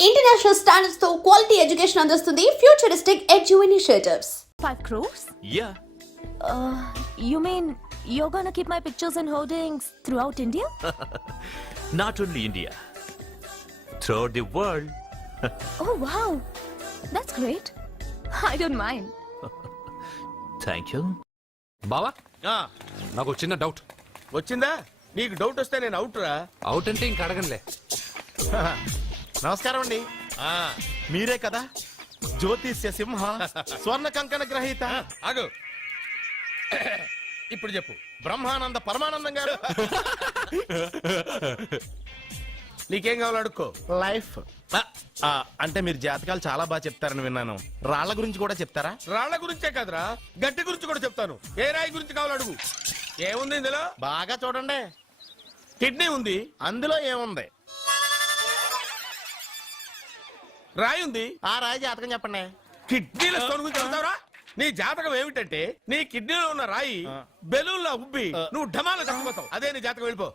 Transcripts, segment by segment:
International standards తో quality education అందిస్తుంది futuristic edu initiatives. 5 crores? Yeah. You mean you're gonna keep my pictures and hoardings throughout India? Not only India. Throughout the world. Oh wow, that's great. I don't mind. Thank you. బావా ఆ, నాకు చిన్న doubt. వచ్చిందా? నీకు doubt వస్తే నేను out రా. Out అంటే ఇంక అడగనులే. నమస్కారం అండి. మీరే కదా జ్యోతిష్య సింహ స్వర్ణ కంకణ గ్రహీత ఆగు. ఇప్పుడు చెప్పు. బ్రహ్మానంద పరమానందం గారు. నీకేం కావాలో అడుక్కో. లైఫ్ అంటే మీరు జాతకాలు చాలా బాగా చెప్తారని విన్నాను. రాళ్ల గురించి కూడా చెప్తారా? రాళ్ల గురించే కాదురా, గట్టి గురించి కూడా చెప్తాను. ఏ రాయి గురించి కావాలో అడుగు. ఏముంది ఇందులో? బాగా చూడండి. కిడ్నీ ఉంది. అందులో ఏముంది? రాయి ఉంది. ఆ రాయి జాతకం చెప్పండి. కిడ్నీల స్టోన్ గురించి చెప్తావురా? నీ జాతకం ఏమిటంటే నీ కిడ్నీలో ఉన్న రాయి బెలూన్లా ఉబ్బి నువ్వు ఢమాల చచ్చిపోతావు. అదే నీ జాతకం. వెళ్ళిపో.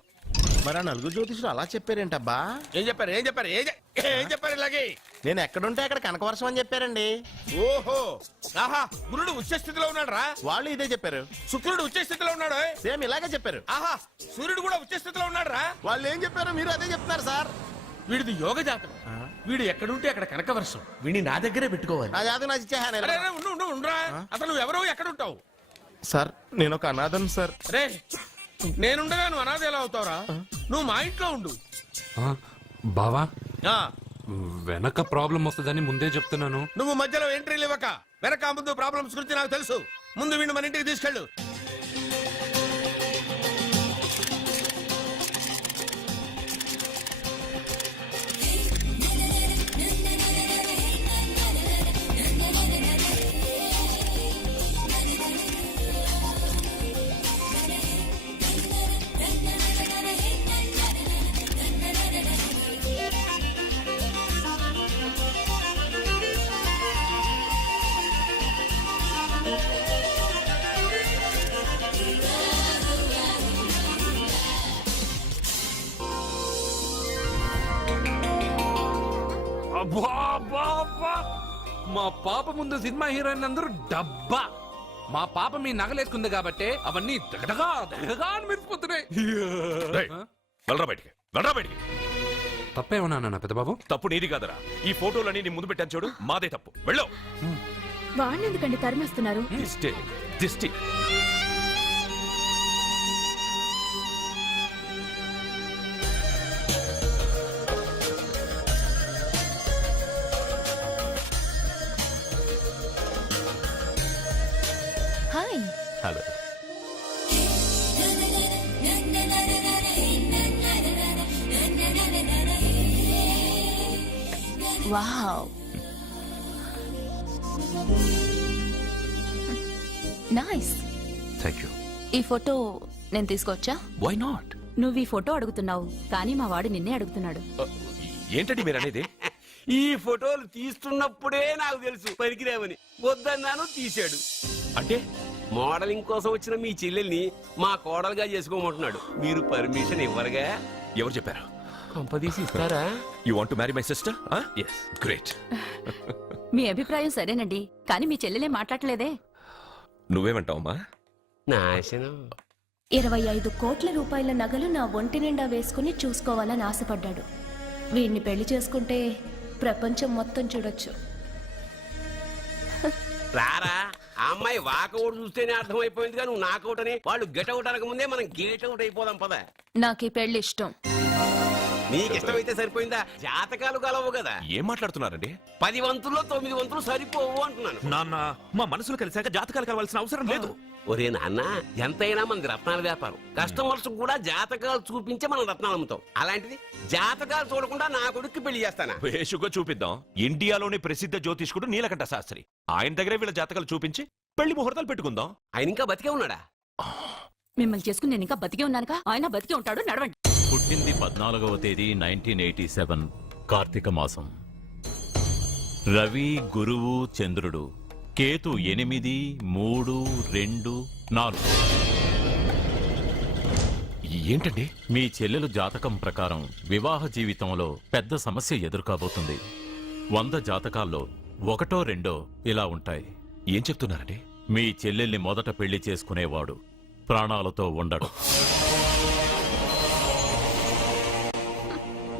మరి ఆ నలుగురు జ్యోతిషులు అలా చెప్పారేంటబ్బా? ఏం చెప్పారు? ఏం చెప్పారు? ఏం చెప్పారు? ఇలాగే నేను ఎక్కడుంటే అక్కడ కనకవర్షం అని చెప్పారండి. ఓహో, ఆహా. గురుడు ఉచ్చ స్థితిలో ఉన్నాడు రా. వాళ్ళు ఇదే చెప్పారు. శుక్రుడు ఉచ్చ స్థితిలో ఉన్నాడు. సేమ్ ఇలాగే చెప్పారు. ఆహా, సూర్యుడు కూడా ఉచ్చ స్థితిలో ఉన్నాడు రా. వాళ్ళు ఏం చెప్పారు మీరు అదే చెప్తున్నారు సార్. వీడిది యోగ జాతకం. వీడు ఎక్కడుంటే అక్కడ కనకవర్షం. వీడిని నా దగ్గరే పెట్టుకోవాలి. ఆ జాతకం నాకు ఇచ్చేహాను. అరే, అరే, ఉండురా. అసలు నువ్వు ఎవరో ఎక్కడుంటావు? సార్ నేను ఒక అనాథం సార్. రే, నేనుండగా నువ్వు అనాథ ఎలా అవుతావురా? నువ్వు మా ఇంట్లో ఉండు. బావా ఆ, వెనక ప్రాబ్లం వస్తుందని ముందే చెప్తున్నాను. నువ్వు మధ్యలో ఎంట్రీలు ఇవ్వక. వెనక ముందు ప్రాబ్లమ్స్ గురించి నాకు తెలుసు. ముందు వీడిని మన ఇంటికి తీసుకెళ్ళు. అబ్బా, అబ్బా, అబ్బా. మా పాప ముందు సినిమా హీరోయిన్ అందరూ డబ్బా. మా పాప మీ నగలేసుకుంది కాబట్టి అవన్నీ దగదగా దగదగా అని మెరిసిపోతున్నాయి. వెళ్ళరా బయటికి, వెళ్ళరా బయటికి. తప్పేమన్నా నాన్న పెద్ద బాబు? తప్పు నీది కాదరా. ఈ ఫోటోలన్నీ నీ ముందు పెట్టాను చూడు, మాదే తప్పు. వెళ్ళు. వాడిని ఎందుకండి తరిమేస్తున్నారు? దిష్టి, దిష్టి. Hi. Hello. Wow, nice. Thank you. ఈ ఫోటో నేను తీసుకొచ్చా? Why not? నువ్వు ఈ ఫోటో అడుగుతున్నావు కానీ మా వాడు నిన్నే అడుగుతున్నాడు. ఏంటండి మీరు అనేది? ఈ ఫోటోలు తీస్తున్నప్పుడే నాకు తెలుసు పనికిరావని. వద్దన్నాను, తీశాడు. అంటే మోడలింగ్ కోసం వచ్చిన మీ చెల్లెల్ని మా కోడలుగా చేసుకోమంటున్నాడు. మీరు పర్మిషన్ ఇవ్వరుగా? ఎవరు చెప్పారు? కంపదీసి ఇస్తారా? You want to marry my sister? Yes. Great. మీ అభిప్రాయం సరేనండి కానీ మీ చెల్లెలే మాట్లాడలేదే. నువ్వేమంటావమ్మా? నాశనం. 25 కోట్ల రూపాయల నగలు నా ఒంటి నిండా వేసుకుని చూసుకోవాలని ఆశపడ్డాడు. వీడిని పెళ్లి చేసుకుంటే ప్రపంచం మొత్తం చూడొచ్చు. రారా, ఆ అమ్మాయి వాకౌట్ చూస్తేనే అర్థమైపోయింది. కానీ నువ్వు నాకౌట్ అని వాళ్ళు గెట్అవుట్ అనక ముందే మనం గేట్ అవుట్ అయిపోదాం పద. నాకు ఈ పెళ్లి ఇష్టం. నీకు ఇష్టమైతే సరిపోయిందా? జాతకాలు కలవు కదా. ఏం మాట్లాడుతున్నారండి? 10 వంతుల్లో 9 వంతులు సరిపోవు అంటున్నాను. నాన్న, మా మనసులు కలిసాక జాతకాలు కలవాల్సిన అవసరం లేదు. ఒరే నాన్న, ఎంతైనా మనది రత్నాల వ్యాపారం. కస్టమర్స్ కూడా జాతకాలు చూపించే మనం రత్నాలు అమ్ముతాం. అలాంటిది జాతకాలు చూడకుండా నా కొడుక్కి పెళ్లి చేస్తానా? వేషుగా చూపిద్దాం. ఇండియాలోని ప్రసిద్ధ జ్యోతిష్కుడు నీలకంఠ శాస్త్రి. ఆయన దగ్గరే వీళ్ళ జాతకాలు చూపించి పెళ్లి ముహూర్తాలు పెట్టుకుందాం. ఆయన ఇంకా బతికే ఉన్నాడా? మిమ్మల్ని చేసుకుని నేను ఇంకా బతికే ఉన్నానుగా. ఆయన బతికే ఉంటాడు. నడవండి. పుట్టింది 14వ తేదీ 1987 కార్తీక మాసం. రవి, గురువు, చంద్రుడు. కేతు 8, 3, 2, 4. ఏంటండి? మీ చెల్లెలు జాతకం ప్రకారం వివాహ జీవితంలో పెద్ద సమస్య ఎదుర్కోబోతుంది. 100 జాతకాల్లో 1 2 ఇలా ఉంటాయి. ఏం చెప్తున్నారండి? మీ చెల్లెల్ని మొదట పెళ్లి చేసుకునేవాడు ప్రాణాలతో ఉండడు.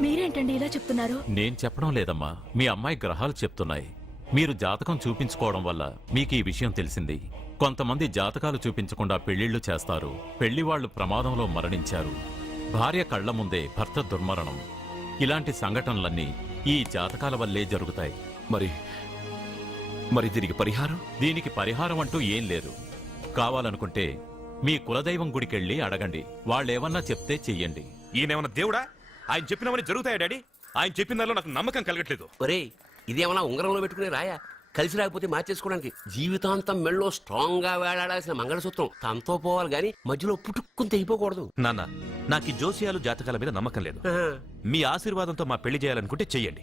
మీరేంటండి ఇలా చెప్తున్నారు? నేను చెప్పడం లేదమ్మా, మీ అమ్మాయి గ్రహాలు చెప్తున్నాయి. మీరు జాతకం చూపించుకోవడం వల్ల మీకు ఈ విషయం తెలిసింది. కొంతమంది జాతకాలు చూపించకుండా పెళ్లిళ్లు చేస్తారు. పెళ్లివాళ్లు ప్రమాదంలో మరణించారు. భార్య కళ్ల ముందే భర్త దుర్మరణం. ఇలాంటి సంఘటనలన్నీ ఈ జాతకాల వల్లే జరుగుతాయి. మరి దీనికి పరిహారం? దీనికి పరిహారం అంటూ ఏం లేదు. కావాలనుకుంటే మీ కులదైవం గుడికెళ్ళి అడగండి. వాళ్ళేమన్నా చెప్తే చెయ్యండి. ఈయనేమన్నా దేవుడా? ఆయన చెప్పినవన్నీ జరుగుతాయా డాడీ? ఆయన చెప్పిన దానిలో నాకు నమ్మకం కలగట్లేదు. ఒరేయ్, ఇదేమన్నా ఉంగరంలో పెట్టుకునే రాయా? కలిసి రాకపోతే మార్చేసుకోవడానికి జీవితాంతం మెళ్ళో స్ట్రాంగ్ గా వేలాడాల్సిన మంగళసూత్రం తనతో పోవాలి గాని మధ్యలో పుట్టుక్కుని తెగిపోకూడదు. నాన్న, నాకు ఈ జోసియాలు జాతకాల మీద నమ్మకం లేదు. మీ ఆశీర్వాదంతో మా పెళ్లి చేయాలనుకుంటే చెయ్యండి.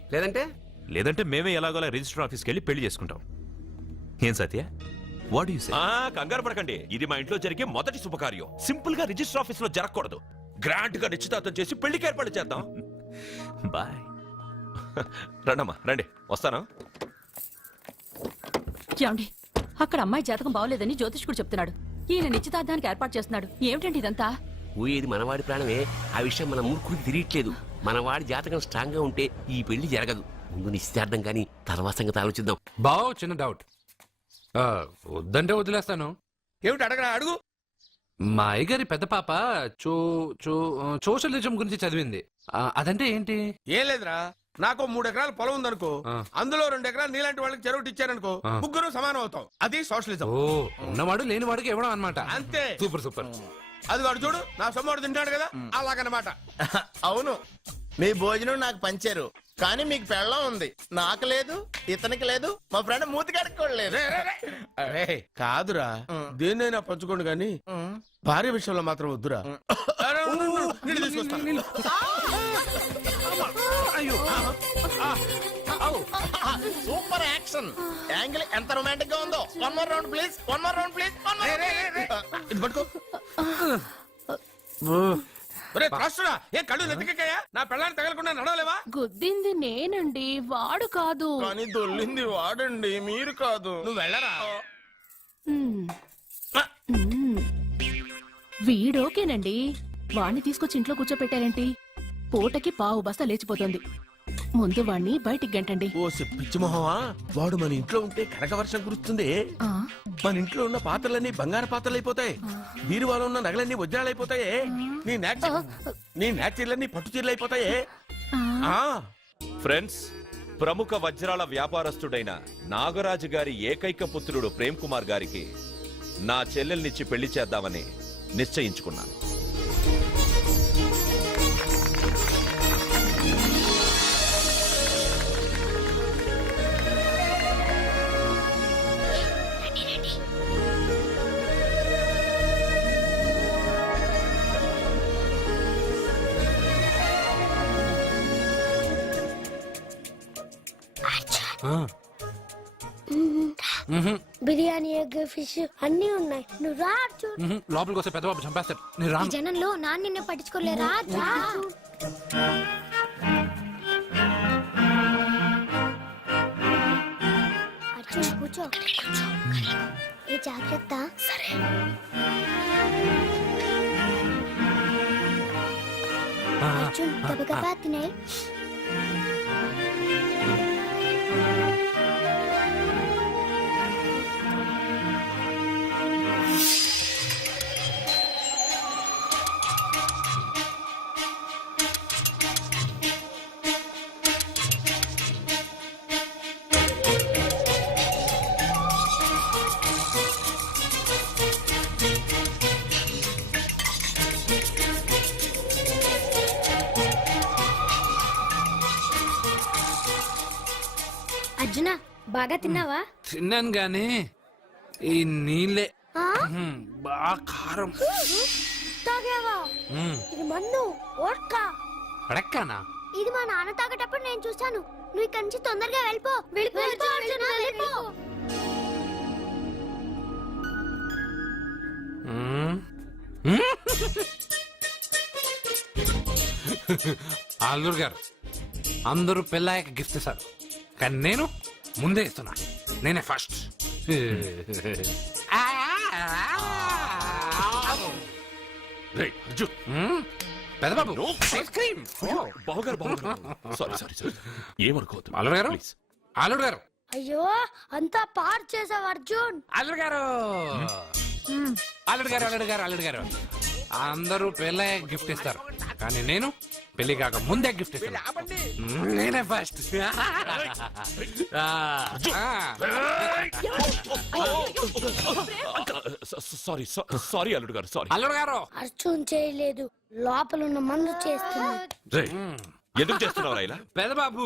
లేదంటే మేమే ఎలాగోలా రిజిస్టర్ ఆఫీస్కి వెళ్ళి పెళ్లి చేసుకుంటాం. ఏం సత్య? What you say? కంగారు పడకండి. ఇది మా ఇంట్లో జరిగే మొదటి శుభకార్యం. సింపుల్ గా రిజిస్టర్ ఆఫీస్ లో జరగకూడదు. గ్రాండ్ గా నిశ్చితార్థం చేసి పెళ్లికి ఏర్పాటు చేద్దాం. బాయ్. రండమ్మా, రండి, వస్తాను. ఏమండి, అక్కడ అమ్మాయి జాతకం బాగోలేదని జ్యోతిష్కుడు చెప్తున్నాడు. ఈయన నిశ్చితార్థానికి ఏర్పాటు చేస్తున్నాడు. ఏమిటండి ఇదంతా? ఊయేది మనవాడి ప్రాణమే. ఆ విషయం మన మూర్ఖుడికి తిరియట్లేదు. మనవాడి జాతకం స్ట్రాంగ్ గా ఉంటే ఈ పెళ్లి జరగదు. ముందు నిశ్చితార్థం కానీ తర్వాత సంగతి ఆలోచిద్దాం. బావ్, చిన్న డౌట్. వద్దంటే వదిలేస్తాను. ఏమిటి అడగరా? అడుగు. మా అయ్యగారి పెద్ద పాప సోషలిజం గురించి చదివింది. అదంటే ఏంటి? ఏం లేదురా, నాకు 3 ఎకరాల పొలం ఉందనుకో, అందులో 2 ఎకరాలు నీలాంటి వాళ్ళకి చెరువు ఇచ్చారనుకో, ముగ్గురు సమానం అవుతాం. అది సోషలిజం. ఓ, ఉన్నవాడు లేని వాడికి ఇవ్వడం అన్నమాట. అంతే. Super super. అది వాడు చూడు, నా సొమ్మడు తింటాడు కదా, అలాగనమాట. అవును, మీ భోజనం నాకు పంచారు, కానీ మీకు పెళ్ళం ఉంది. నాకు లేదు, ఇతనికి లేదు, మా ఫ్రెండ్ మూతి కడుక్కోలేదు. కాదురా, దేన్నైనా పంచుకోండి గాని భార్య విషయంలో మాత్రం వద్దురా. నీళ్ళు తీసుకొస్తాను. సూపర్ యాక్షన్ యాంగిల్ ఎంత రొమాంటిక్ గా ఉందో. 1 more round please, 1 more round please. ఇది పట్టుకో. రాష్ట్రుడా, ఏ కళ్ళు నెత్తికెక్కాయా? నా పెళ్ళాన్ని తగలకుండా నడవలేవా? గుద్దింది నేనండి, వాడు కాదు. కానీ దొల్లింది వాడండి, మీరు కాదు. నువ్వు వెళ్ళరా. వీడోకేనండి. వాణ్ణి తీసుకొచ్చి ఇంట్లో కూర్చోపెట్టారేంటి? పూటకి పావు బస్తా లేచిపోతుంది. ముందు వాణ్ణి బయటికి గంటండి. ఓ పిచ్చి మొహమా, వాడు మన ఇంట్లో ఉంటే కనక వర్షం కురుస్తుంది. మన ఇంట్లో ఉన్న పాత్రలన్నీ బంగారు పాత్రలు అయిపోతాయి. బీరువాలో ఉన్న నగలన్నీ వజ్రాలు అయిపోతాయి. నీ నాచీర్లన్నీ పట్టు చీరలు అయిపోతాయి. ఫ్రెండ్స్, ప్రముఖ వజ్రాల వ్యాపారస్తుడైన నాగరాజు గారి ఏకైక పుత్రుడు ప్రేమ్ కుమార్ గారికి నా చెల్లెల్నిచ్చి పెళ్లి చేద్దామని నిశ్చయించుకున్నాను. బిర్యానీ, ఎగ్, ఫిష్ అన్ని ఉన్నాయి. నువ్వు రా చూడు. లోపలికి వస్తే పెద్ద బాబు చంపేస్తాడు. నేను రాను. జనంలో నాన్న నిన్ను పట్టించుకోలేరా? అర్జున్ కూర్చో. ఏ జాగ్రత్త. సరే. అర్జున్ గబగబా తినే. అర్జున, బాగా తిన్నావా? తిన్నాను గాని ఈ నీళ్ళే బాగా కారం. తాగావా? ఇది మందు, వోడ్కా. పడక్కానా? ఇది మా నాన్న తాగేటప్పుడు నేను చూశాను. నువ్వు ఇక్కడి నుంచి తొందరగా వెళ్ళిపో. వెళ్ళిపో అర్జున, వెళ్ళిపో. అల్లుడు గారు అందరూ పెళ్ళాయక గిఫ్ట్ ఇస్తారు కానీ నేను ముందే ఇస్తున్నా నేనే ఫస్ట్ రేయ్, అర్జున్. పెద్దబాబు ఐస్ క్రీమ్ బావగారు సారీ సారీ సారీ ఏమనుకోవద్దు అల్లుడు గారు ప్లీజ్. అల్లుడు గారు అయ్యో అంతా పాడు చేసావు అర్జున్. అల్లుడు గారు అల్లుడు గారు అల్లుడు గారు అల్లుడు గారు అందరూ పెళ్ళయ్యాక గిఫ్ట్ ఇస్తారు కానీ నేను పెళ్లి కాక ముందే గిఫ్ట్ ఇస్తాను నేనే ఫస్ట్ సారీ సారీ అల్లుడు గారు సారీ అల్లుడు గారు అర్జున్ చేయలేదు లోపల ఉన్న మందు చేస్తుంది. రేయ్, ఎందుకు చేస్తున్నావు ఇలా పెద్దబాబు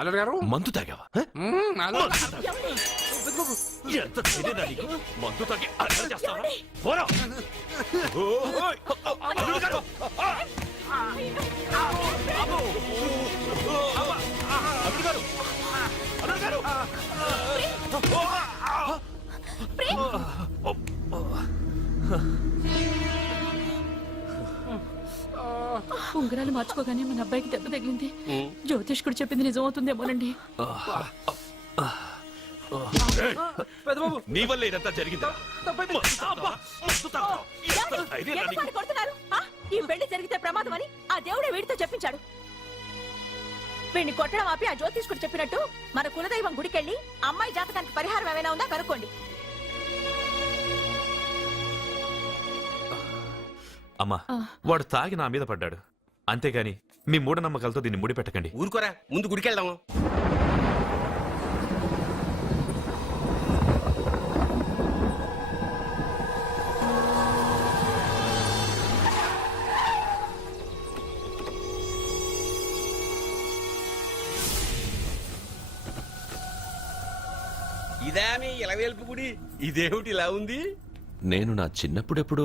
అల్లుడు గారు మందు తాగావా ఎంత ధైర్యం నీకు? మందు తాగి అల్లరి చేస్తావా? పోరా. ఓయ్! అల్లుడు గారు! అల్లుడు గారు! అల్లుడు గారు! ఉంగరాలు మార్చుకోగానే మన అబ్బాయికి దెబ్బ తగిలింది. జ్యోతిష్కుడు చెప్పింది నిజమవుతుందేమోనండి. నీ వల్ల ఇదంతా జరిగిందా? ఈ పెళ్లి జరిగితే ప్రమాదం అని ఆ దేవుడే వీడితో చెప్పించాడు. వీడిని కొట్టడం ఆపి ఆ జ్యోతిష్కుడు చెప్పినట్టు మన కులదైవం గుడికెళ్ళి అమ్మాయి జాతకానికి పరిహారం ఏమైనా ఉందా కనుక్కోండి. అమ్మా వాడు తాగి నా మీద పడ్డాడు అంతేగాని మీ మూఢనమ్మకాలతో దీన్ని ముడిపెట్టకండి. ఊరుకోరా ముందు గుడికి వెళ్దాము. ఇదా మీ ఇలవేల్పు గుడి? ఇదేమిటి ఇలా ఉంది? నేను నా చిన్నప్పుడెప్పుడో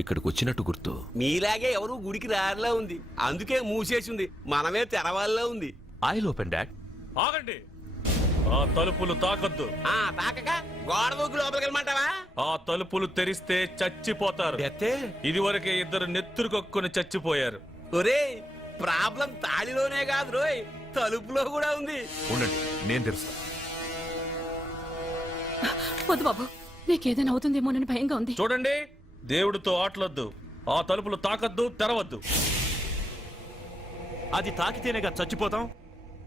ఇక్కడికి వచ్చినట్టు గుర్తు. మీలాగే ఎవరు గుడికి రారులా ఉంది, అందుకే మూసేసింది. మనమే తెరవాళ్ళలో ఉంది. I'll open dad. ఆగండి, ఆ తలుపులు తాకద్దు. ఆ తాకక గోడ దూకి లోపలికి వెళ్ళమంటావా? ఆ తలుపులు తెరిస్తే చచ్చిపోతారు. ఇదివరకే ఇద్దరు నెత్తురు కొక్కుని చచ్చిపోయారు. ఒరే ప్రాబ్లం తాళిలోనే కాదు రోయ్, తలుపులో కూడా ఉంది. ఉండండి నేను తెరుస్తా. వద్దు బాబు, నీకేదైనా అవుతుందేమోనని భయంగా ఉంది. చూడండి, దేవుడితో ఆటలొద్దు. ఆ తలుపులు తాకద్దు, తెరవద్దు. అది తాకితేనేగా చచ్చిపోతాం,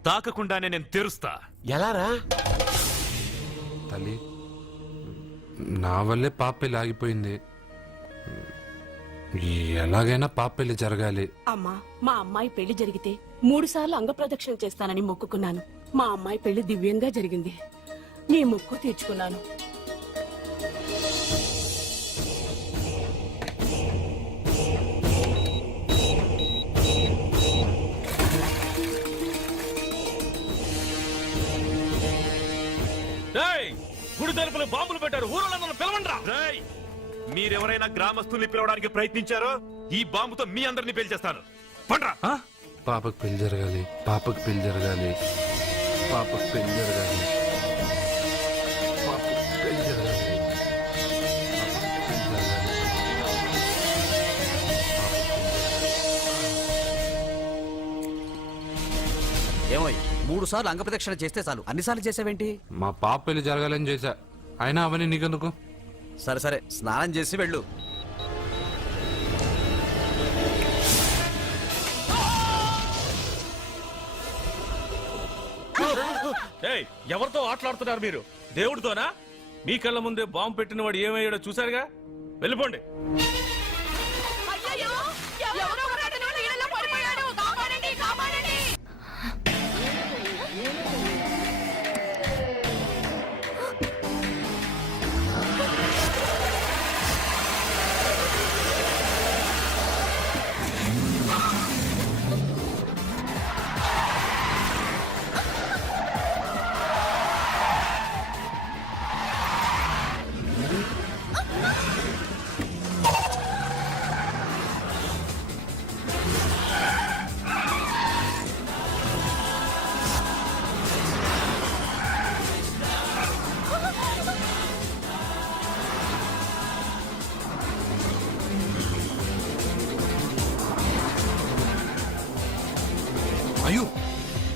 తాకకుండానే నేను తెరుస్తా. ఎలారా? తల్లి నా వల్లే పాప పెళ్లి ఆగిపోయింది. ఎలాగైనా పాప పెళ్లి జరగాలి. అమ్మా, మా అమ్మాయి పెళ్లి జరిగితే 3 సార్లు అంగప్రదక్షిణ చేస్తానని మొక్కుకున్నాను. మా అమ్మాయి పెళ్లి దివ్యంగా జరిగింది. నీ మొక్కు తీర్చుకున్నాను. గుడి తలుపులు బాంబులు పెట్టారు, ఊరలో నన్ను పిలవండ్రా. రేయ్, మీరెవరైనా గ్రామస్తుల్ని పిలవడానికి ప్రయత్నించారో ఈ బాంబుతో మీ అందరినీ పేల్చేస్తాను. పండ్రా. పాపకు పెళ్లి జరగాలి, పాపకు పెళ్లి జరగాలి, పాపకు పెళ్లి జరగాలి, పాపకు పెళ్లి జరగాలి, పాపకు పెళ్లి జరగాలి. ఏమోయ్ 3 సార్లు అంగప్రదక్షిణ చేస్తే చాలు, అన్నిసార్లు చేసావేంటి? మా పాప పెళ్లి జరగాలని చేశా, అయినా అవన్నీ నీకెందుకు? సరే సరే, స్నానం చేసి వెళ్ళు. ఎవరితో ఆటలాడుతున్నారు మీరు? దేవుడితోనా? మీ కళ్ళ ముందే బాంబు పెట్టిన వాడు ఏమయ్యాడో చూసారుగా. వెళ్ళిపోండి.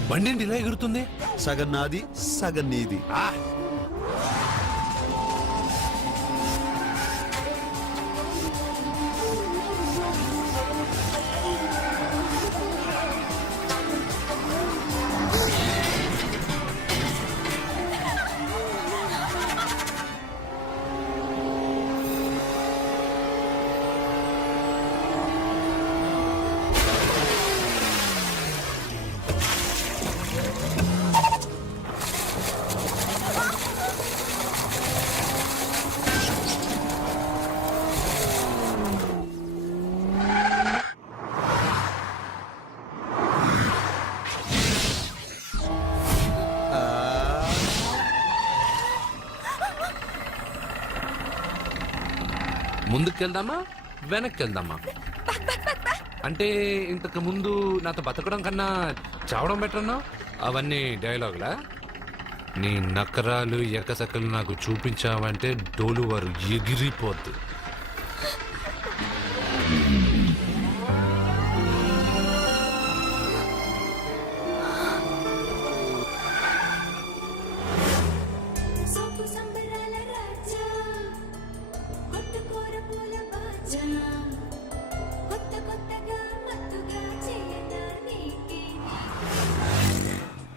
బండి ఏంటి ఇలా ఎగురుతుంది? సగం నాది సగం నీది. ముందుకెళ్దామా వెనక్కి వెళ్దామా? అంటే ఇంతకు ముందు నాతో బతకడం కన్నా చావడం బెటర్ అన్నావు. అవన్నీ డైలాగులా? నీ నకరాలు ఎకసకలు నాకు చూపించావంటే డోలు వారు ఎగిరిపోద్ది.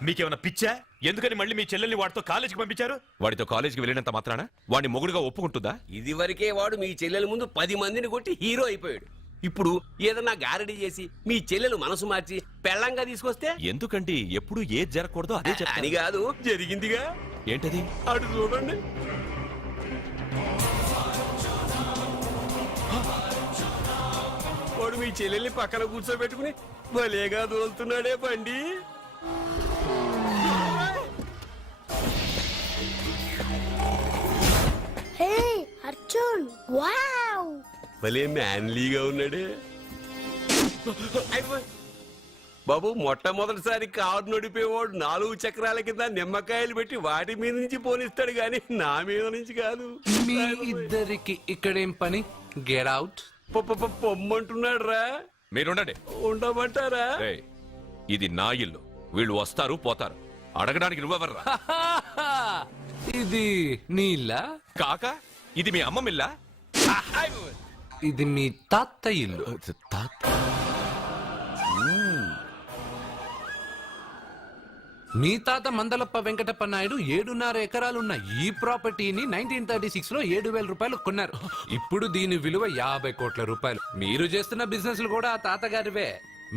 మీకేమైనా పిచ్చా? ఎందుకని మళ్ళీ మీ చెల్లెల్ని వాడితో కాలేజీకి పంపించారు? వాడితో కాలేజీకి వెళ్ళినంత మాత్రాన వాడిని మొగుడుగా ఒప్పుకుంటుందా? ఇది వరకే వాడు మీ చెల్లెల ముందు 10 మందిని కొట్టి హీరో అయిపోయాడు. ఇప్పుడు ఏదన్నా గారడీ చేసి మీ చెల్లెలు మనసు మార్చి పెళ్ళంగా తీసుకొస్తే ఎందుకంటే ఎప్పుడు ఏది జరగకూడదో అదే అని కాదు, జరిగిందిగా. ఏంటది? అటు చూడండి. వాడు మీ చెల్లెల్ని పక్కన కూర్చోబెట్టుకుని భలేగా దోలుతున్నాడే బండి. హే అర్జున్, వావ్, భలే మ్యాన్లీగా ఉన్నాడే. బాబు, మొట్టమొదటిసారి కారు నడిపేవాడు 4 చక్రాల కింద నిమ్మకాయలు పెట్టి వాటి మీద నుంచి పోనిస్తాడు గాని నా మీద నుంచి కాదు. మీ ఇద్దరికి ఇక్కడేం పని? Get out. పొమ్మంటున్నాడు రా. మీరుండండి. ఉండమంటారా? ఇది నా ఇల్లు. వీళ్ళు వస్తారు పోతారు. అడగడానికి నువ్వెవర్రా? ఇది నీ ఇల్లా? కాక ఇది మీ అమ్మమ్మిల్లా? ఇది మీ తాత ఇల్లు. మీ తాత మందలప్ప వెంకటప్ప నాయుడు 7.5 ఎకరాలున్న ఈ ప్రాపర్టీని 1936 లో 7,000 రూపాయలు కొన్నారు. ఇప్పుడు దీని విలువ 50 కోట్ల రూపాయలు. మీరు చేస్తున్న బిజినెస్లు కూడా ఆ తాతగారివే.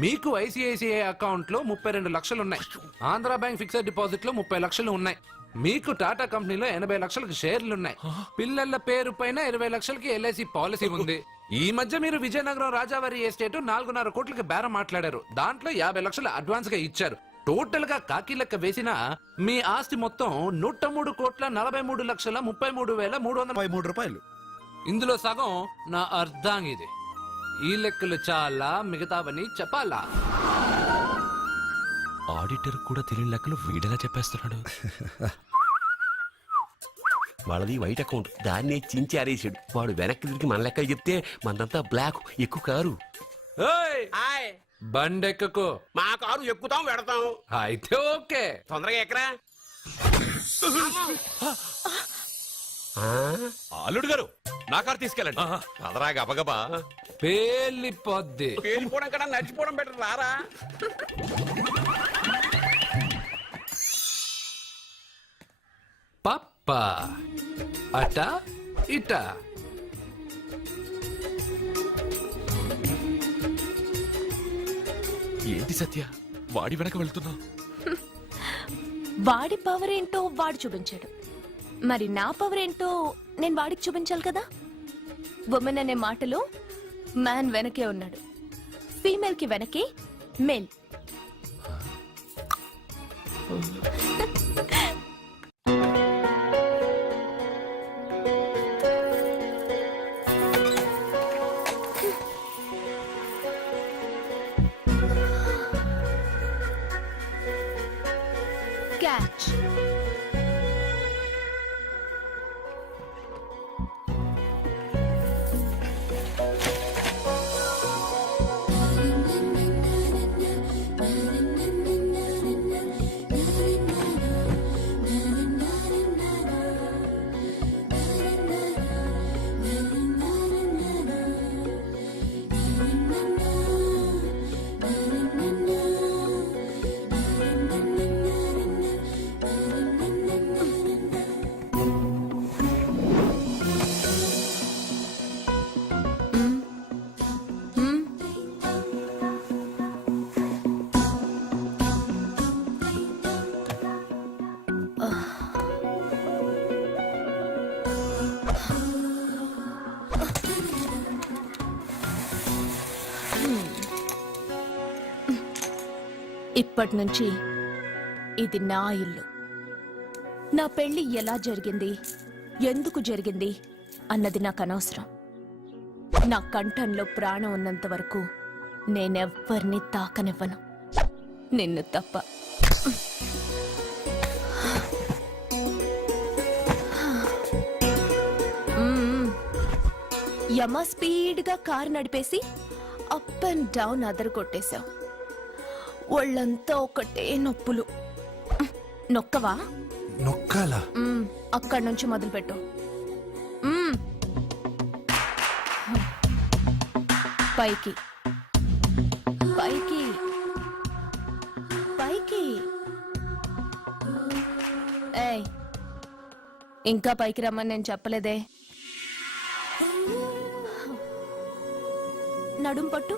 మీకు ఐసిఐసిఐ అకౌంట్ లో 32 లక్షలు ఉన్నాయి. ఆంధ్రా బ్యాంక్ ఫిక్స్డ్ డిపాజిట్ లో 30 లక్షలు ఉన్నాయి. మీకు టాటా కంపెనీలో 80 లక్షలకు షేర్లున్నాయి. పిల్లల పేరు పైన 20 లక్షలకి ఎల్ఐసి పాలసీ ఉంది. ఈ మధ్య మీరు విజయనగరం రాజావారి ఎస్టేట్ 4.5 కోట్లకి బేరం మాట్లాడారు. దాంట్లో 50 లక్షలు అడ్వాన్స్ గా ఇచ్చారు. టోటల్ గా కాకి లెక్క వేసిన మీ ఆస్తి మొత్తం 103,43,33,313 రూపాయలు. ఇందులో సగం నా అర్ధాంగిది. ఈ లెక్కలు చాలా, మిగతావని చెప్పాలా? ఆడిటర్ కూడా తెలియని లెక్కలు వీడేలా చెప్పేస్తున్నాడు. వాళ్ళది వైట్ అకౌంట్, దాన్నే చించి ఆరేసాడు. వాడు వెనక్కి తిరిగి మన లెక్కలు చెప్తే మనంతా బ్లాక్, ఎక్కువ కారు. బండెక్కకు. మా కారు ఎక్కుతాం పెడతాం. అయితే ఓకే, తొందరగా ఎక్కరా. అల్లుడు గారు, నా కారు తీసుకెళ్ళండి. అదరా గబగబా. పేలిపోద్ది. పేలిపోవడం కన్నా నడిచిపోవడం బెటర్. రారా. పప్ప అట ఇట. ఏంటి సత్య, వాడి వెనక వెళ్తున్నావు? వాడి పవర్ ఏంటో వాడు చూపించాడు, మరి నా పవర్ ఏంటో నేను వాడికి చూపించాలి కదా. ఉమెన్ అనే మాటలో మ్యాన్ వెనకే ఉన్నాడు, ఫీమేల్ కి వెనకే మేల్. Catch. ఇప్పటి నుంచి ఇది నా ఇల్లు. నా పెళ్లి ఎలా జరిగింది, ఎందుకు జరిగింది అన్నది నాకు అనవసరం. నా కంఠంలో ప్రాణం ఉన్నంత వరకు నేనెవ్వరిని తాకనివ్వను, నిన్ను తప్ప. యమ స్పీడ్గా కారు నడిపేసి అప్ అండ్ డౌన్ అదరు కొట్టేశావు. ఒళ్ళంతా ఒకటే నొప్పులు. నొక్కవా? నొక్కాలా? అక్కడి నుంచి మొదలుపెట్టు. పైకి పైకి పైకి. ఏయ్, ఇంకా పైకి రమ్మని నేను చెప్పలేదే. నడుం పట్టు.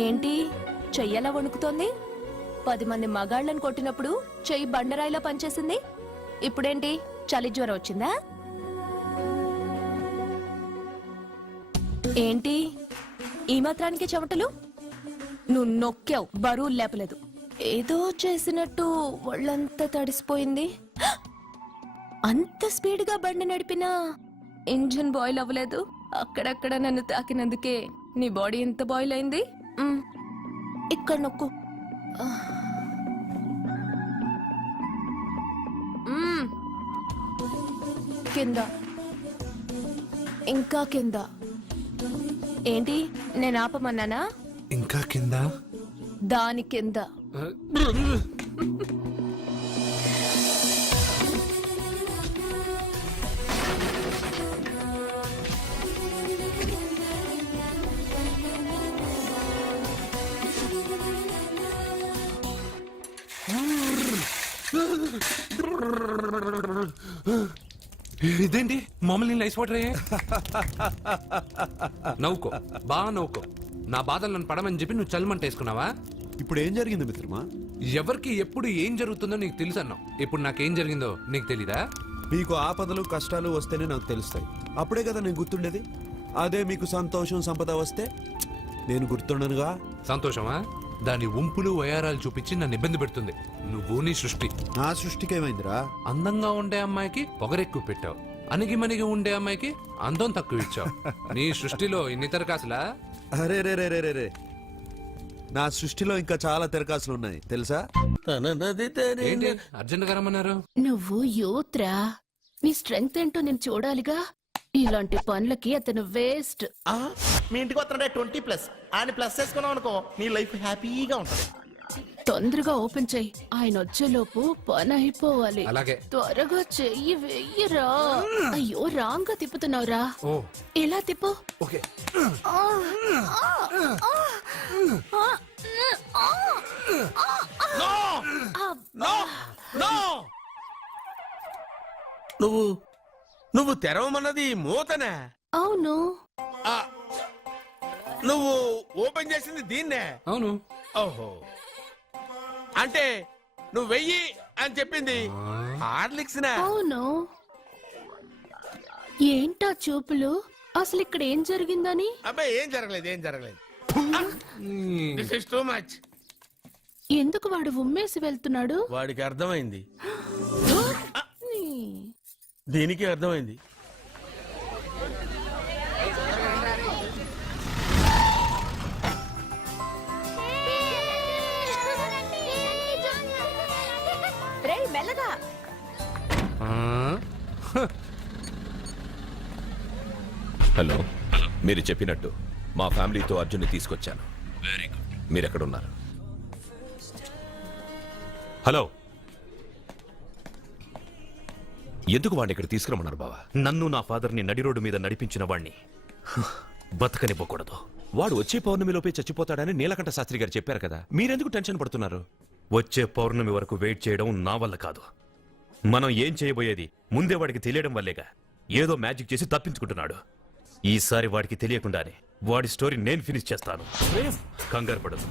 ఏంటి చెయ్యలా వణుకుతోంది? 10 మంది మగాళ్ళని కొట్టినప్పుడు చెయ్యి బండరాయిలా పనిచేసింది. ఇప్పుడేంటి చలి జ్వరం వచ్చిందా? ఏంటి ఈ మాత్రానికి చెమటలు? నువ్వు నొక్కావు, బరువు లేపలేదు. ఏదో చేసినట్టు ఒళ్ళంతా తడిసిపోయింది. అంత స్పీడ్గా బండి నడిపినా ఇంజిన్ బాయిల్ అవ్వలేదు. అక్కడక్కడ నన్ను తాకినందుకే నీ బాడీ ఎంత బాయిల్ అయింది. ఇక్కడ నొక్కు. కింద, ఇంకా కింద. ఏంటి నేను ఆపమన్నానా? ఇంకా కింద, దాని కింద. ఇదేంటి మామూలు నీళ్ళు ఐస్ వాటర్ అయ్యే? నవ్వుకో, బాగా నవ్వుకో. నా బాధలు నన్ను పడమని చెప్పి నువ్వు చల్మంట వేసుకున్నావా? ఇప్పుడు ఏం జరిగింది మిత్రమా? ఎవరికి ఎప్పుడు ఏం జరుగుతుందో నీకు తెలుసు అన్నావు. ఇప్పుడు నాకేం జరిగిందో నీకు తెలీదా? మీకు ఆపదలు కష్టాలు వస్తేనే నాకు తెలుస్తాయి. అప్పుడే కదా నేను గుర్తుండేది. అదే మీకు సంతోషం సంపద వస్తే నేను గుర్తుండనుగా. సంతోషమా? దాని ఉంపులు వయారాలు చూపించి నన్ను ఇబ్బంది పెడుతుంది. నువ్వు నీ సృష్టి. నా సృష్టికి ఏమైందిరా? అందంగా ఉండే అమ్మాయికి పొగరెక్కువ పెట్టావు, అణిగి మణిగి ఉండే అమ్మాయికి అందం తక్కువ ఇచ్చావు. నీ సృష్టిలో ఇన్ని తరకాసులా? అరే రే రే రే రే, నా సృష్టిలో ఇంకా చాలా తెరకాసులు ఉన్నాయి తెలుసా? ఏంటి అర్జెంట్ గా రమ్మన్నారు? నువ్వు యూత్రా, నీ స్ట్రెంగ్త్ ఏంటో నేను చూడాలిగా. ఇలాంటి పనులకి అతను వేస్ట్. మీ ఇంటికి వస్తున్నాడే 20+ ఆయన ప్లస్ చేసుకున్నావు అనుకో, నీ లైఫ్ హ్యాపీగా ఉంటుంది. తొందరగా ఓపెన్ చెయ్యి, ఆయన వచ్చేలోపు పని అయిపోవాలి. అలాగే. త్వరగా చెయ్యి వెయ్యరా. అయ్యో రాంగ్ గా తిప్పుతున్నావురా. ఓ, ఎలా తిప్పు. ఓకే. నువ్వు తెరవమన్నది మూతనే. అవును. నువ్వు ఓపెన్ చేసింది దీన్నే. అవును. ఓహో, అంటే నువ్వు వెయ్యి అని చెప్పింది హార్లిక్స్. అవును. ఏంటా చూపులు? అసలు ఇక్కడ ఏం జరిగిందని? అబ్బాయి ఏం జరగలేదు. This is too much. ఎందుకు వాడు ఉమ్మేసి వెళ్తున్నాడు? వాడికి అర్థమైంది, దీనికి అర్థమైంది. రేయ్ మెల్లగా. హలో, మీరు చెప్పినట్టు మా ఫ్యామిలీతో అర్జున్ని తీసుకొచ్చాను. Very good. మీరు ఎక్కడున్నారు? హలో, ఎందుకు వాడిని ఇక్కడ తీసుకురమ్మన్నారు బావా? నన్ను నా ఫాదర్ని నడి రోడ్డు మీద నడిపించిన వాణ్ణి బతకనివ్వకూడదు. వాడు వచ్చే పౌర్ణమిలోపే చచ్చిపోతాడని నీలకంఠ శాస్త్రి గారు చెప్పారు కదా. మీరెందుకు టెన్షన్ పడుతున్నారు? వచ్చే పౌర్ణమి వరకు వెయిట్ చేయడం నా వల్ల కాదు. మనం ఏం చేయబోయేది ముందే వాడికి తెలియడం వల్లేగా. ఏదో మ్యాజిక్ చేసి తప్పించుకుంటున్నాడు. ఈసారి వాడికి తెలియకుండానే వాడి స్టోరీ నేను ఫినిష్ చేస్తాను. కంగారు పడదు,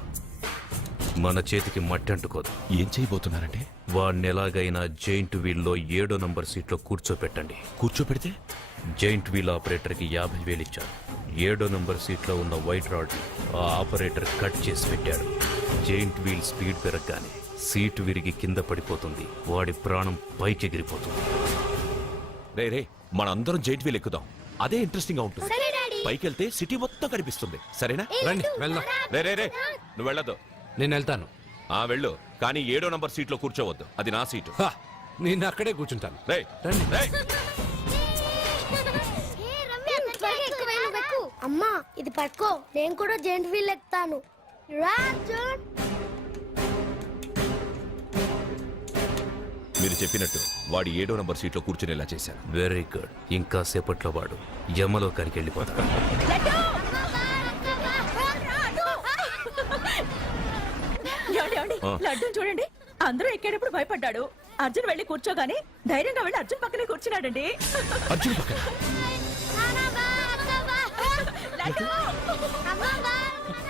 మన చేతికి మట్టి అంటుకోదు. ఏం చేయబోతున్నారంటే వాడిని ఎలాగైనా జైంట్ వీల్లో 7వ నంబర్ సీట్లో కూర్చోపెట్టండి. కూర్చోపెడితే జైంట్ వీల్ ఆపరేటర్కి 50,000 ఇచ్చారు. 7వ నంబర్ సీట్లో ఉన్న వైట్ రాడ్ ఆ ఆపరేటర్ కట్ చేసి పెట్టాడు. జైంట్ వీల్ స్పీడ్ పెరగగానే సీటు విరిగి కింద పడిపోతుంది. వాడి ప్రాణం పైకి ఎగిరిపోతుంది. రే రే మనందరం జైంట్ వీల్ ఎక్కుదాం. అదే ఇంట్రెస్టింగ్ గా ఉంటుంది. సరే డాడీ. పైకి వెళ్తే సిటీ మొత్తం కనిపిస్తుంది. సరేనా? రండి వెళ్దాం. రే రే రే నువ్వు వెళ్ళదు. నేను వెళ్తాను. వెళ్ళు, కానీ 7వ నంబర్ సీట్లో కూర్చోవద్దు. అది నా సీటు. హా, నేను అక్కడే కూర్చుంటాను. రే రండి. రే అమ్మా ఇది పట్టుకో, నేను కూడా జెంట్ వీల్ ఎక్కుతాను. రాజన్ మీరు చెప్పినట్టు వాడి 7వ నంబర్ సీట్లో కూర్చునేలా చేశాను. Very good. ఇంకా సేపట్లో వాడు యమలోకానికి వెళ్ళిపోతాడు. లడ్డు చూడండి, అందరూ ఎక్కేటప్పుడు భయపడ్డాడు. అర్జున్ వెళ్ళి కూర్చోగానే ధైర్యంగా వెళ్ళి అర్జున్ పక్కనే కూర్చున్నాడండి. అర్జున్ పక్కన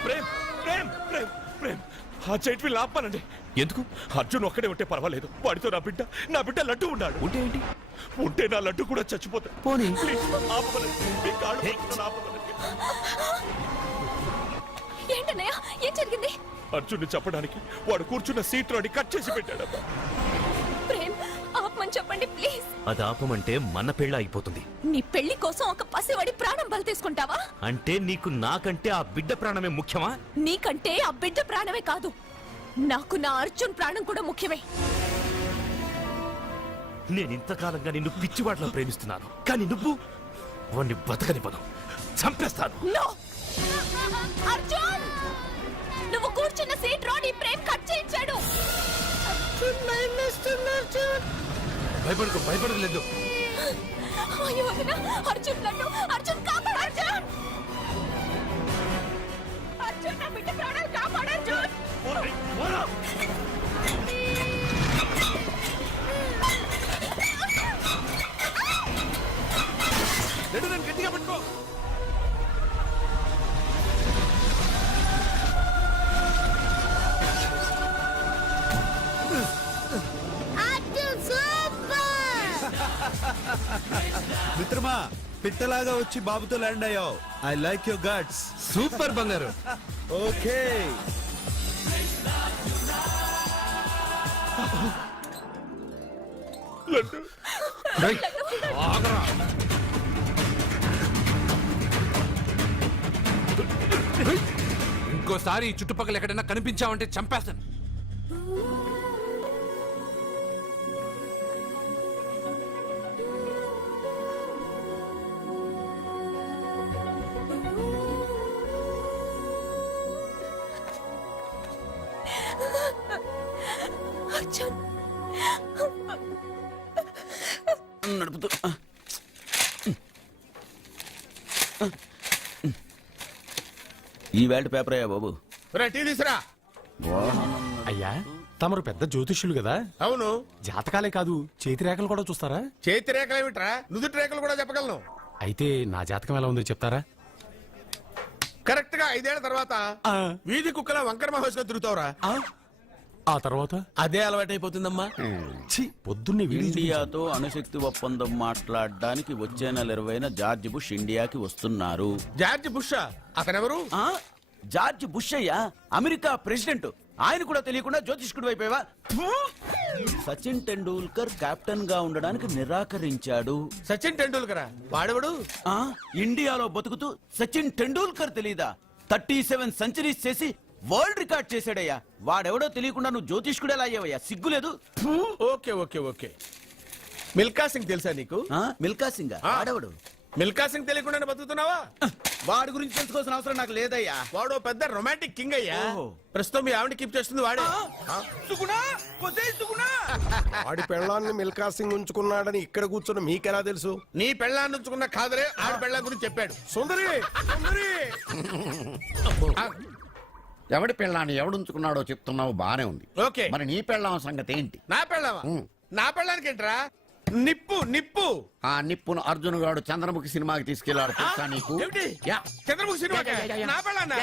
ప్రేమ్ ప్రేమ్ ప్రేమ్ ప్రేమ్ ఆ జైంట్ వీల్ ఆపానండి. ఎందుకు? అర్జున్ ఒక్కడే ఉంటే పర్వాలేదు. వాడితో నా బిడ్డ లడ్డు ఉన్నాడు. ఉంటే ఏంటి? ఉంటే నా లడ్డు కూడా చచ్చిపోతాడు. పోనీ. ప్లీజ్, ఆపమనండి. మీ కాళ్ళు పట్టుకొని ఆపమనండి. ఏంటన్నయ్య, ఏం జరిగింది? అర్జున్ చెప్పడానికి వాడు కూర్చున్న సీట్ లోని కట్ చేసి పెట్టాడమ్మా. ప్రేమ్, ఆపమని చెప్పండి ప్లీజ్. అది ఆపమంటే మన పెళ్ళ అయిపోతుంది. నీ పెళ్లి కోసం ఒక పసివాడి ప్రాణం బలి తీసుకుంటావా? అంటే నీకు నాకంటే ఆ బిడ్డ ప్రాణమే ముఖ్యమా? నీకంటే ఆ బిడ్డ ప్రాణమే కాదు, నాకు నా అర్జున్ ప్రాణం కూడా ముఖ్యమే. నేను ఇంతకాలంగా నిన్ను పిచ్చివాడ్లా ప్రేమిస్తున్నాను, కానీ నువ్వు వాణ్ణి బతకనివ్వను, చంపేస్తాను. నో! అర్జున్, నువ్వు కూర్చున్న సీట్ రోడ్ ఈ ప్రేమ్ కట్ చేయించాడు. భయపడకు, భయపడలేదు. అయ్యో వదిన, అర్జున్ లడ్డు, అర్జున్ కాపాడు అర్జున్. అర్జున్, నా బిడ్డ ప్రాణాలు కాపాడు అర్జున్. గట్టిగా పట్టుకో. అర్జున్ సూపర్. మిత్రమా, పిట్టలాగా వచ్చి బాబుతో ల్యాండ్ అయ్యావు. I like your guts. Super బంగారు. ఓకే. రేయ్, ఆగరా. ఇంకోసారి ఈ చుట్టుపక్కల ఎక్కడైనా కనిపించావంటే చంపేస్తాను. అర్జున్, నడుపుతూ ఈ వేల్ట్ పేపర్ అయ్యా బాబు. టీ తీసురా. అయ్యా, తమరు పెద్ద జ్యోతిష్యులు కదా, అవును. జాతకాలే కాదు చేతి రేఖలు కూడా చూస్తారా? చేతి రేఖలు ఏమిట్రా, నుదుటి రేఖలు కూడా చెప్పగలను. అయితే నా జాతకం ఎలా ఉందో చెప్తారా? కరెక్ట్ గా 5 ఏళ్ల తర్వాత వీధి కుక్కల వంకర మహోస్ గా తిరుగుతావురా. ఆ తర్వాత అదే అలవాటైపోతుందమ్మా. ఛీ, పొద్దున్నే వీడియో ఇండియాతో అణుశక్తి ఒప్పందం మాట్లాడడానికి వచ్చే నెల 20న జార్జ్ బుష్ ఇండియాకి వస్తున్నారు. జార్జ్ బుష్ అతనెవరు? జార్జ్ బుష్ అయ్యా, అమెరికా ప్రెసిడెంట్. ఆయన కూడా తెలియకుండా జ్యోతిష్కుడు అయిపోయావా? సచిన్ టెండూల్కర్ కెప్టెన్ గా ఉండడానికి నిరాకరించాడు. సచిన్ టెండూల్కర్ వాడెవడు? ఇండియాలో బతుకుతూ సచిన్ టెండూల్కర్ తెలీదా? 37 సెంచరీస్ చేసి వరల్డ్ రికార్డ్ చేశాడయ్యా. వాడెవడో తెలియకుండా నువ్వు జ్యోతిష్కుడు ఎలా అయ్యావయ్యా? సిగ్గులేదు. Okay okay okay. Milkha Singh తెలుసా నీకు? మిల్కా సింగ్ వాడెవడు? మిల్కా సింగ్ తెలియకుండా బతుకుతున్నావా? వాడి గురించి తెలుసుకోవాల్సిన అవసరం నాకు లేదయ్యా. వాడు పెద్ద రొమాంటిక్ కింగ్ అయ్యా. ప్రస్తుతం మీ ఆవిడ కీప్ చేస్తుంది వాడే. వాడి పెళ్ళాన్ని మిల్కా సింగ్ ఉంచుకున్నాడని ఇక్కడ కూర్చున్న మీకెలా తెలుసు? నీ పెళ్ళాన్ని ఉంచుకున్న కాదరే ఆడి పెళ్ళ గురించి చెప్పాడు. సుందరి, సుందరి. ఎవడి పెళ్ళాన్ని ఎవడుంచుకున్నాడో చెప్తున్నావు, బానే ఉంది. ఓకే, మరి నీ పెళ్ళాం సంగతి ఏంటి? నా పెళ్ళావా? నా పెళ్ళానికి ఏంట్రా? నిప్పు నిప్పు. ఆ నిప్పును అర్జున్ గాడు చంద్రముఖి సినిమాకి తీసుకెళ్లాడు తెలుసా నీకు? ఏమిటి? యా. చంద్రముఖి సినిమా నా పెళ్ళాన్నా?